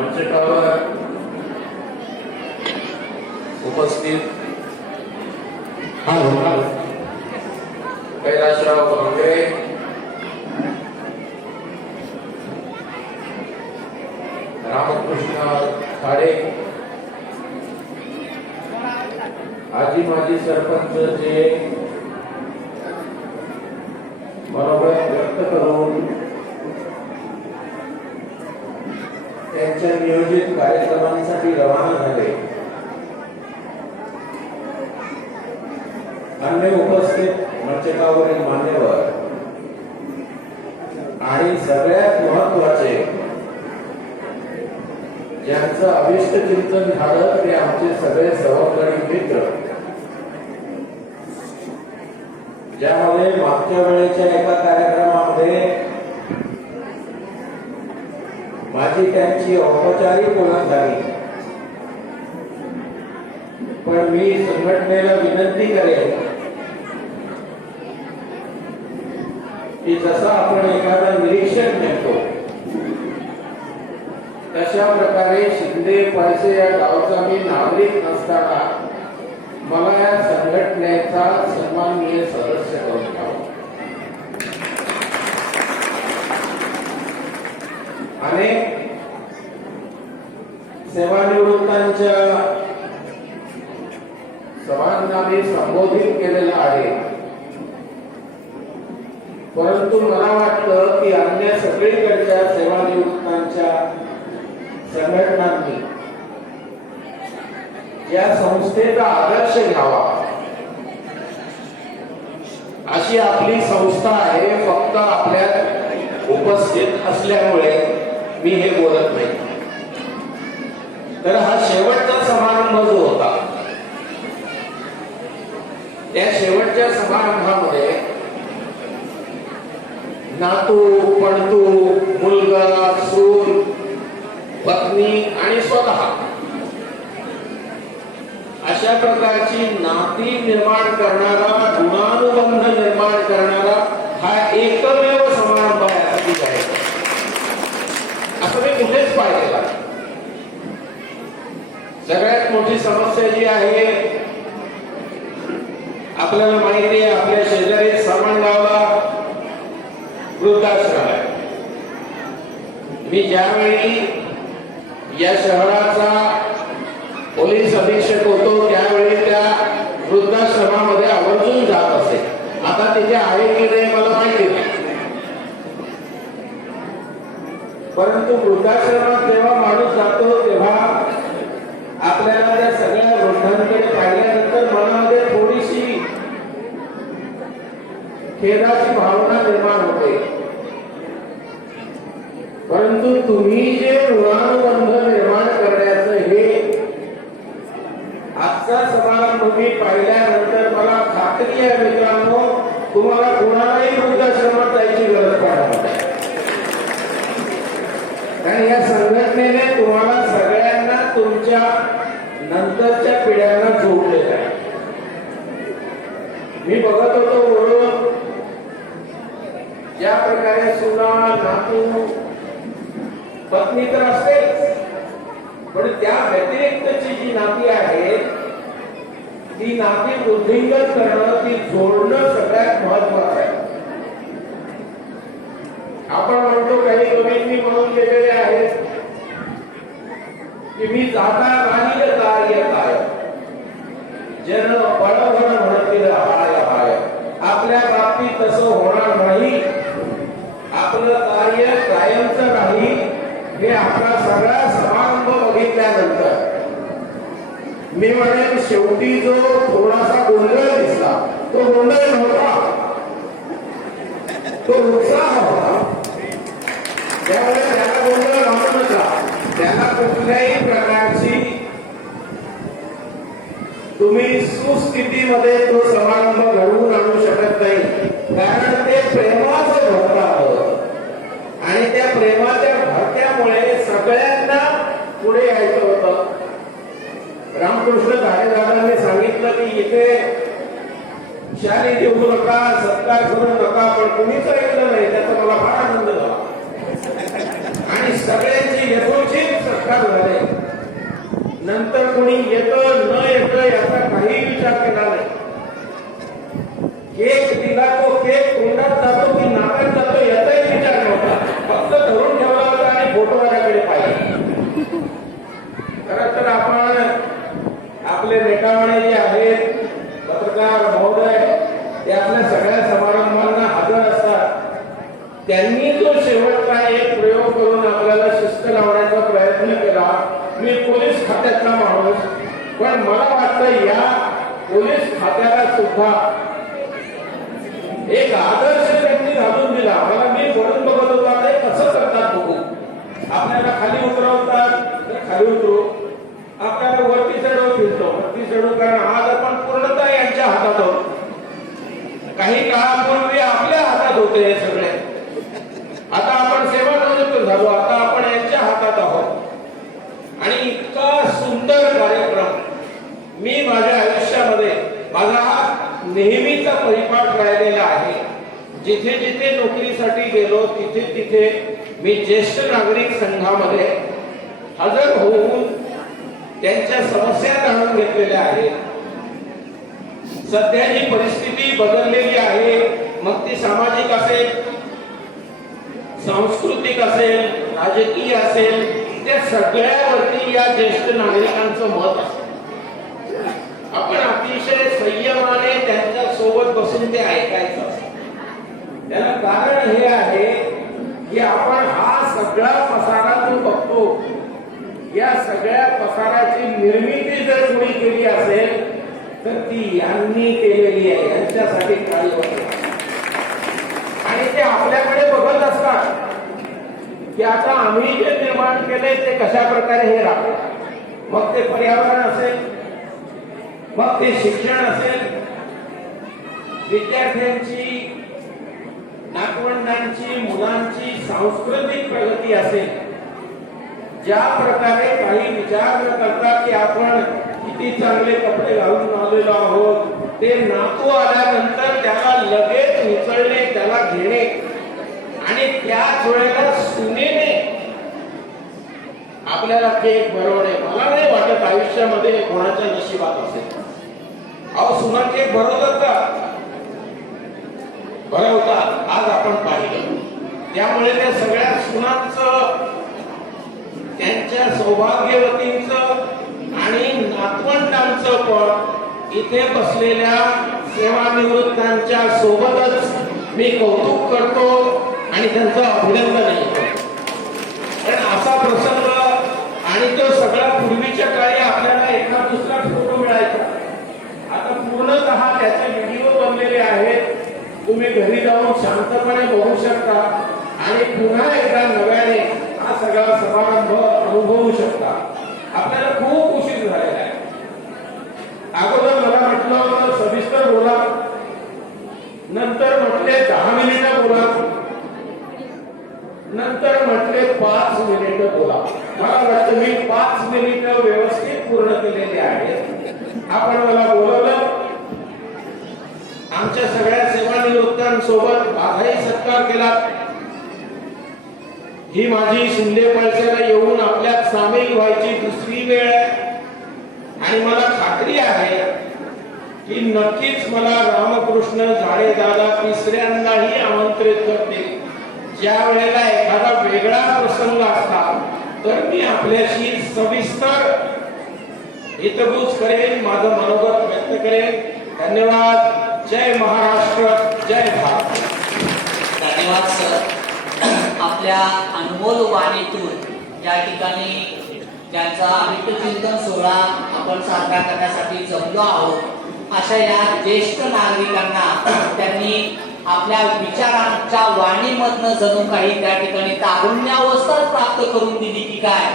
मंचकावर उपस्थित कैलासराव भांगरे रामकृष्ण खाडे आजी माजी सरपंच जे मनोगत व्यक्त करून त्यांच्या नियोजित कार्यक्रमांसाठी रवाना झाले. अन्य उपस्थित मंचकावरील मान्यवर आणि सगळ्यात महत्त्वाचे ज्यांचं अभिष्ट चिंतन झालं ते आमचे सगळे सहकारी मित्र. ज्यामध्ये मागच्या वेळेच्या एका कार्यक्रम माझी त्यांची औपचारिक ओळख झाली. पण मी संघटनेला विनंती करेन की जसं आपण एखादं निरीक्षण नेतो तशा प्रकारे शिंदे पायसे या गावचा मी नागरिक नसताना मला या संघटनेचा सन्माननीय सदस्य करून घ्यावा. अनेक सेवानिवृत्तांच्या सभांना मी संबोधित केलेलं आहे. परंतु मला वाटतं की अन्य सगळीकडच्या सेवानिवृत्तांच्या संघटनांनी या संस्थेचा आदर्श घ्यावा. अशी आपली संस्था आहे फक्त आपल्या उपस्थित असल्यामुळे मी हे बोलत नाही. तर हा शेवटचा समारंभ जो होता त्या शेवटच्या समारंभामध्ये नातू पणतू मुलगा सून पत्नी आणि स्वतः अशा प्रकारची नाती निर्माण करणारा गुणानुबंध निर्माण करणारा हा एकमेव समारंभ आहे असं मी जाहीर करतो. असं मी कुठेच पाहिलेला नाही. सगळ्यात मोठी समस्या जी आहे आपल्याला माहिती आहे आपल्या शेजारी सामान सामानगावला वृद्धाश्रम आहे. मी ज्यावेळी या शहराचा पोलीस अधीक्षक होतो त्यावेळी त्या वृद्धाश्रमामध्ये आवर्जून जात असे. आता तिथे आहे की नाही मला माहिती नाही. परंतु वृद्धाश्रमात जेव्हा माणूस जातो तेव्हा आपल्याला त्या सगळ्या वृद्धांकडे पाहिल्यानंतर मनामध्ये थोडीशी खेदाची भावना निर्माण होते. परंतु तुम्ही जे ऋणानुबंध निर्माण करण्याचं हे आजचा समारंभ मी पाहिल्यानंतर मला खात्री आहे मित्रांनो तुम्हाला कोणालाही वृद्धाश्रमात जायची गरज पडणार नाही. कारण या संघटनेने तुम्हाला सगळ्यांना तुमच्या नंतरच्या पिढ्यांना जोडलेलं आहे. मी बघत होतो वळून ज्या प्रकारे सुना नातू पत्नी तर असतेच पण त्या व्यतिरिक्तची जी नाती आहे ती नाती वृद्धिंगत करणं ती जोडणं सगळ्यात महत्वाचं आहे. आपण म्हणतो काही कवींनी म्हणून केलेले की मी जाता राहील कार्य काय जन पळवण म्हणतील हाय हाय. आपल्या बाबतीत तसं होणार नाही. आपलं कार्य कायमच राहील हे आपला सगळा समारंभ बघितल्यानंतर. मी म्हणेन शेवटी जो थोडासा गोंधळ दिसला तो गोंधळ नव्हता. तो उत्साह होता. त्यामुळे त्याला गोंधळ नव्हता त्याला कुठल्याही तुम्ही सुस्थितीमध्ये तो समारंभ घडवून आणू शकत नाही. कारण ते प्रेमाचं भरत आहोत. आणि त्या प्रेमाच्या भरत्यामुळे सगळ्यांना पुढे यायचं होतं. रामकृष्ण धारेदारांनी सांगितलं की इथे शाली देऊ नका सत्कार करू नका पण कुणीच ऐकलं नाही त्याचा मला फार आनंद झाला. आणि सगळ्यांची यथोचित सत्कार झाले. नंतर कोणी येतं न येतं याचा काही विचार केला नाही. केक दिला तो केक तोंडात जातो की नाकात जातो याचाही विचार नव्हता. फक्त धरून ठेवला होता आणि फोटोवाल्याकडे पाहिजे खरं तर आपण आपले नेटावणे जे आहेत पत्रकार महोदय ते आपल्या सगळ्या समारंभांना हजर असतात त्यांनी जो शेवटचा एक प्रयोग करून आपल्याला शिस्त लावण्याचा प्रयत्न केला मी पोलीस खात्यातला माणूस पण मला वाटतं या पोलीस खात्याला सुद्धा एक आदर्श त्यांनी घालून दिला. मला मी वरून बघत होता ते कसं करतात बघू? आपल्याला खाली उतरवतात तर खाली उतरू. आपल्याला वरती चढवून फिरतो. वरती चढवून कारण आज आपण पूर्णतः यांच्या हातात आहोत काही काळापूर्वी आपल्या हातात होते हे सगळे आता आपण सेवानिवृत्त झालो आता आपण यांच्या हातात आहोत आणि इतका सुंदर कार्यक्रम मी माझ्या आयुष्यामध्ये माझा हा नेहमीचा परिपाठ राहिलेला आहे जिथे जिथे नोकरीसाठी गेलो तिथे तिथे मी ज्येष्ठ नागरिक संघामध्ये हजर होऊन त्यांच्या समस्या जाणून घेतलेल्या आहेत. सध्या जी परिस्थिती बदललेली आहे. मग ती सामाजिक असेल सांस्कृतिक असेल राजकीय असेल त्या सगळ्यावरती या ज्येष्ठ नागरिकांचं मत असेल आपण अतिशय संयमाने त्यांच्यासोबत बसून ते ऐकायचं त्याला कारण हे आहे की आपण हा सगळा पसारा जो बघतो या सगळ्या पसाराची निर्मिती जर कोणी केली असेल तर ती यांनी केलेली आहे यांच्यासाठी कार्य आणि ते आपल्याकडे बघत असतात की आता आम्ही जे निर्माण केले ते कशा प्रकारे हे राहतात मग ते पर्यावरण असेल मग ते शिक्षण असेल विद्यार्थ्यांची नातवंडांची मुलांची सांस्कृतिक प्रगती असेल ज्या प्रकारे काही विचार न करता की आपण किती चांगले कपडे घालून आलेलो आहोत ते नातू आल्यानंतर त्याला लगेच उचलणे त्याला घेणे आणि त्याच वेळेला सुनेने आपल्याला केक भरवणे मला नाही वाटत आयुष्यामध्ये कोणाच्या नशिबात असेल. अहो सुना केक भरवतात का? भरवतात आज आपण पाहिलं. त्यामुळे त्या सगळ्या सुनांच त्यांच्या सौभाग्यवतींच आणि नातवंडांचं पण इथे बसलेल्या सेवानिवृत्तांच्या सोबतच मी कौतुक करतो आणि त्यांचं अभिनंदन करतो कारण असा प्रसंग आणि तो सगळा पूर्वीच्या काळी आपल्याला एका दुसरा फोटो मिळायचा. आता पूर्णतः त्याचे व्हिडिओ बनलेले आहेत. तुम्ही घरी जाऊन शांतपणे बघू शकता आणि पुन्हा एकदा नव्याने हा सगळा समारंभ अनुभवू शकता. आपल्याला खूप उशीर झालेला आहे. अगोदर मला म्हटलं होतं सविस्तर बोला. नंतर म्हटले दहा मिनिटं बोला. नंतर म्हटले पाच मिनिटं बोला. मला वाटतं मी पाच मिनिटं व्यवस्थित पूर्ण केलेली आहेत आपण मला बोलवलं. आमच्या सगळ्या सेवानिवृत्तांसोबत माझाही सत्कार केला ही माझी शिंदे पळसेला येऊन आपल्यात सामील व्हायची दुसरी वेळ आहे. आणि मला खात्री आहे की नक्कीच मला रामकृष्ण झाडेदादा तिसऱ्यांदाही आमंत्रित करते ज्या वेळेला एखादा वेगळा प्रसंग असता तर मी आपल्याशी सविस्तर हितगुज करेन माझं मनोगत व्यक्त करेन. धन्यवाद. जय महाराष्ट्र जय भारत. धन्यवाद सर. आपल्या अनमोल वाणीतून या ठिकाणी ज्यांचा चिंतन सोहळा आपण साजरा करण्यासाठी जमलो आहोत अशा या ज्येष्ठ नागरिकांना त्यांनी आपल्या विचारांच्या वाणीमधनं जणू काही त्या ठिकाणी तारुण्यावस्था प्राप्त करून दिली की काय?